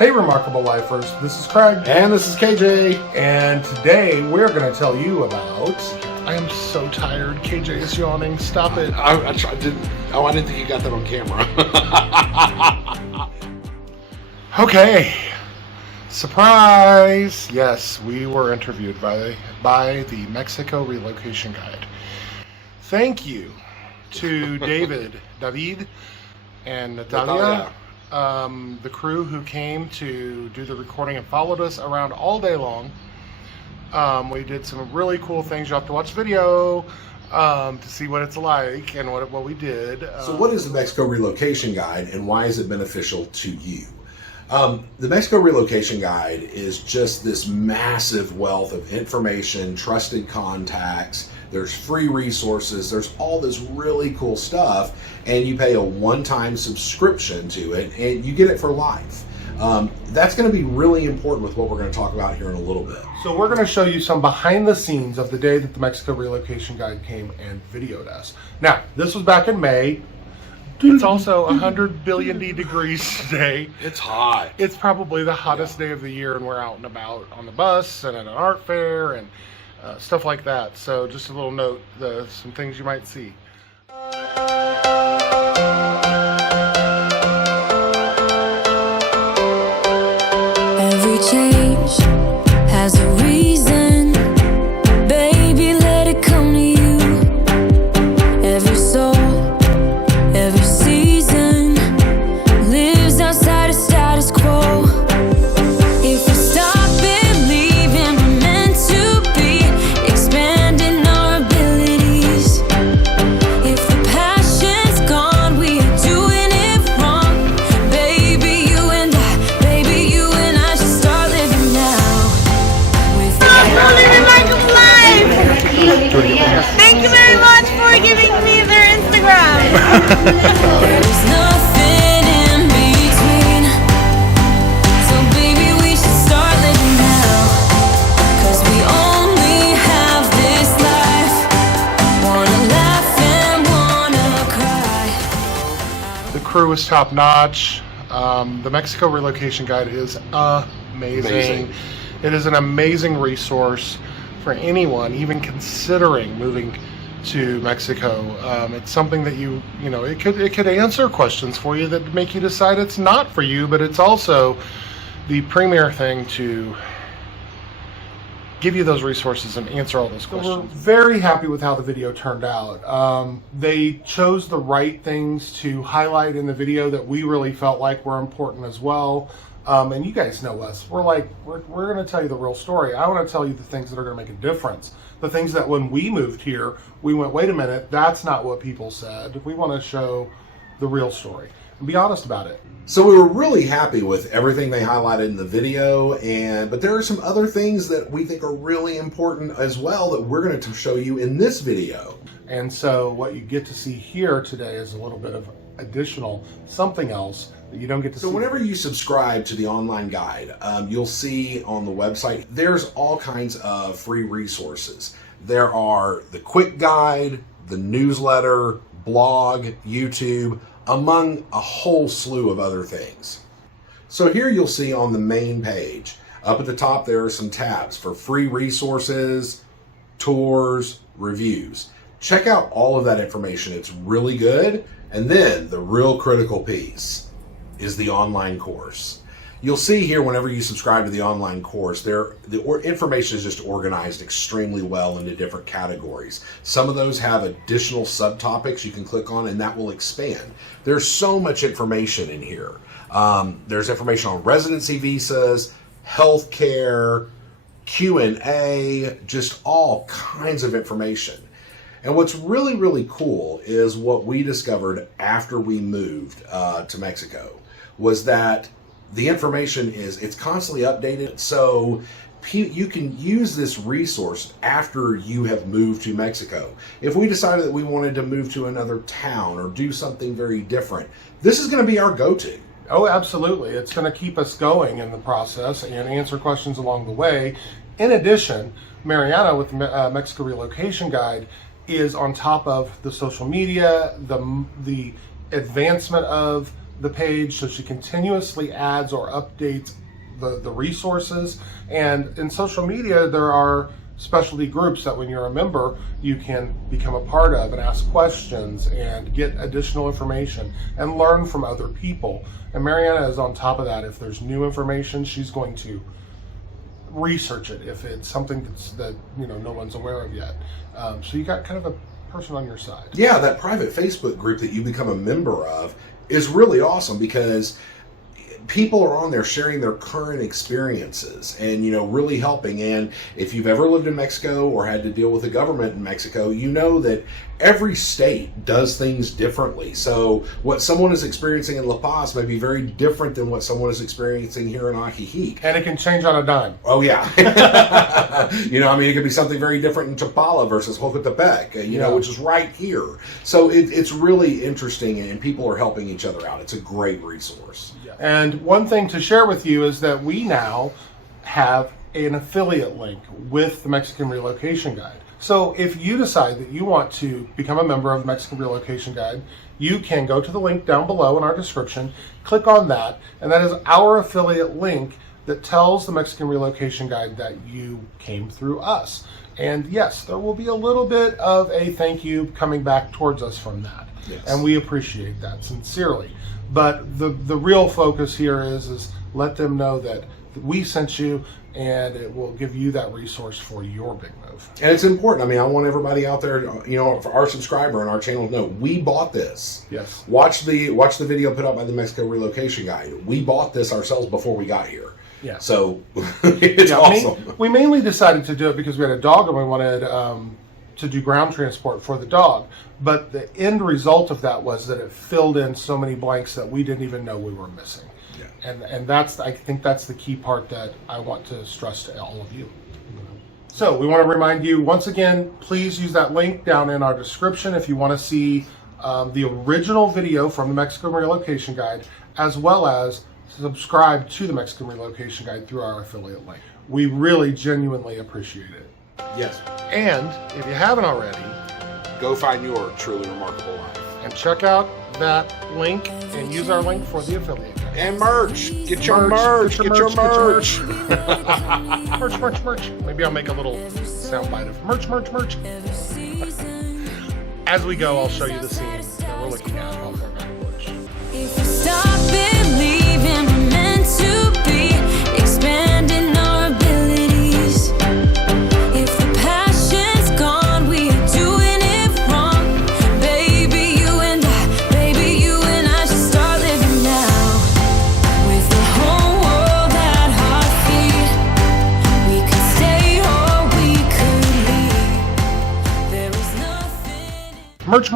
Hey Remarkable Lifers, this is Craig. And this is KJ. And today we're going to tell you about... I am so tired. KJ is yawning. Stop it. I didn't think you got that on camera. Okay. Surprise! Yes, we were interviewed by the Mexico Relocation Guide. Thank you to David, and Natalia. The crew who came to do the recording and followed us around all day long. We did some really cool things. You'll have to watch the video to see what it's like and what we did. So what is the Mexico Relocation Guide and why is it beneficial to you? The Mexico Relocation Guide is just this massive wealth of information, trusted contacts, there's free resources, there's all this really cool stuff, and you pay a one-time subscription to it, and you get it for life. That's going to be really important with what we're going to talk about here in a little bit. So we're going to show you some behind the scenes of the day that the Mexico Relocation Guide came and videoed us. Now, this was back in May. It's also 100 billion degrees today. It's hot. It's probably the hottest day of the year, and we're out and about on the bus and at an art fair and stuff like that. So just a little note, some things you might see. Every change has a reason, baby, let it come to you. Every soul, every season lives outside of status quo. If we stop believing we're meant to be, expanding our abilities. If the passion's gone, we are doing it wrong. Baby, you and I should start living now. Remarkable Life! Thank you very much for giving me their Instagram. There's nothing in between. So baby, we should start living now. 'Cause we only have this life. Wanna laugh and wanna cry. The crew is top notch. The Mexico Relocation Guide is amazing. It is an amazing resource for anyone, even considering moving to Mexico. It's something that it could answer questions for you that make you decide it's not for you, but it's also the premier thing to give you those resources and answer all those So we're questions. very happy with how the video turned out. They chose the right things to highlight in the video that we really felt like were important as well. And you guys know us. We're going to tell you the real story. I want to tell you the things that are going to make a difference. The things that when we moved here, we went, wait a minute, that's not what people said. We want to show the real story and be honest about it. So we were really happy with everything they highlighted in the video, but there are some other things that we think are really important as well that we're going to show you in this video. And so what you get to see here today is a little bit of additional something else that you don't get to see. So whenever you subscribe to the online guide, you'll see on the website, there's all kinds of free resources. There are the quick guide, the newsletter, blog, YouTube, among a whole slew of other things. So here you'll see on the main page, up at the top there are some tabs for free resources, tours, reviews. Check out all of that information. It's really good. And then the real critical piece is the online course. You'll see here whenever you subscribe to the online course, the information is just organized extremely well into different categories. Some of those have additional subtopics you can click on and that will expand. There's so much information in here. There's information on residency visas, healthcare, Q&A, just all kinds of information. And what's really, really cool is what we discovered after we moved to Mexico was that the information it's constantly updated. So you can use this resource after you have moved to Mexico. If we decided that we wanted to move to another town or do something very different, this is going to be our go-to. Oh, absolutely. It's going to keep us going in the process and answer questions along the way. In addition, Mariana with the Mexico Relocation Guide is on top of the social media, the advancement of the page so she continuously adds or updates the resources. And in social media, there are specialty groups that when you're a member, you can become a part of and ask questions and get additional information and learn from other people. And Mariana is on top of that. If there's new information, she's going to research it if it's something that no one's aware of yet. So you got kind of a person on your side. Yeah, that private Facebook group that you become a member of is really awesome because people are on there sharing their current experiences and really helping. And if you've ever lived in Mexico or had to deal with the government in Mexico, you know that every state does things differently. So what someone is experiencing in La Paz may be very different than what someone is experiencing here in Ajijic. And it can change on a dime. Oh yeah. It could be something very different in Chapala versus Jocotepec, which is right here. So it's really interesting, and people are helping each other out. It's a great resource. And one thing to share with you is that we now have an affiliate link with the Mexican Relocation Guide. So if you decide that you want to become a member of the Mexican Relocation Guide, you can go to the link down below in our description, click on that, and that is our affiliate link that tells the Mexican Relocation Guide that you came through us. And yes, there will be a little bit of a thank you coming back towards us from that. Yes. And we appreciate that sincerely. But the real focus here is let them know that we sent you, and it will give you that resource for your big move. And it's important. I want everybody out there, for our subscriber and our channel to know we bought this. Yes. Watch the video put out by the Mexico Relocation Guide. We bought this ourselves before we got here. Yeah. So it's awesome. We mainly decided to do it because we had a dog and we wanted to do ground transport for the dog. But the end result of that was that it filled in so many blanks that we didn't even know we were missing. Yeah. And I think that's the key part that I want to stress to all of you. So we want to remind you once again, please use that link down in our description if you want to see the original video from the Mexican Relocation Guide, as well as subscribe to the Mexican Relocation Guide through our affiliate link. We really genuinely appreciate it. Yes. And if you haven't already, Go find your truly remarkable life. and check out that link and use our link for the affiliate guide. And merch. Get your merch. Get your merch. Merch. Maybe I'll make a little soundbite of merch. As we go, I'll show you the scene that we're looking at off our back porch. If you stop believing we're meant to be, expanding our abilities. If the passion's gone, we are doing it wrong. Baby, you and I should start living now. With the whole world at our feet, we could stay or we could leave. There is nothing. Merch.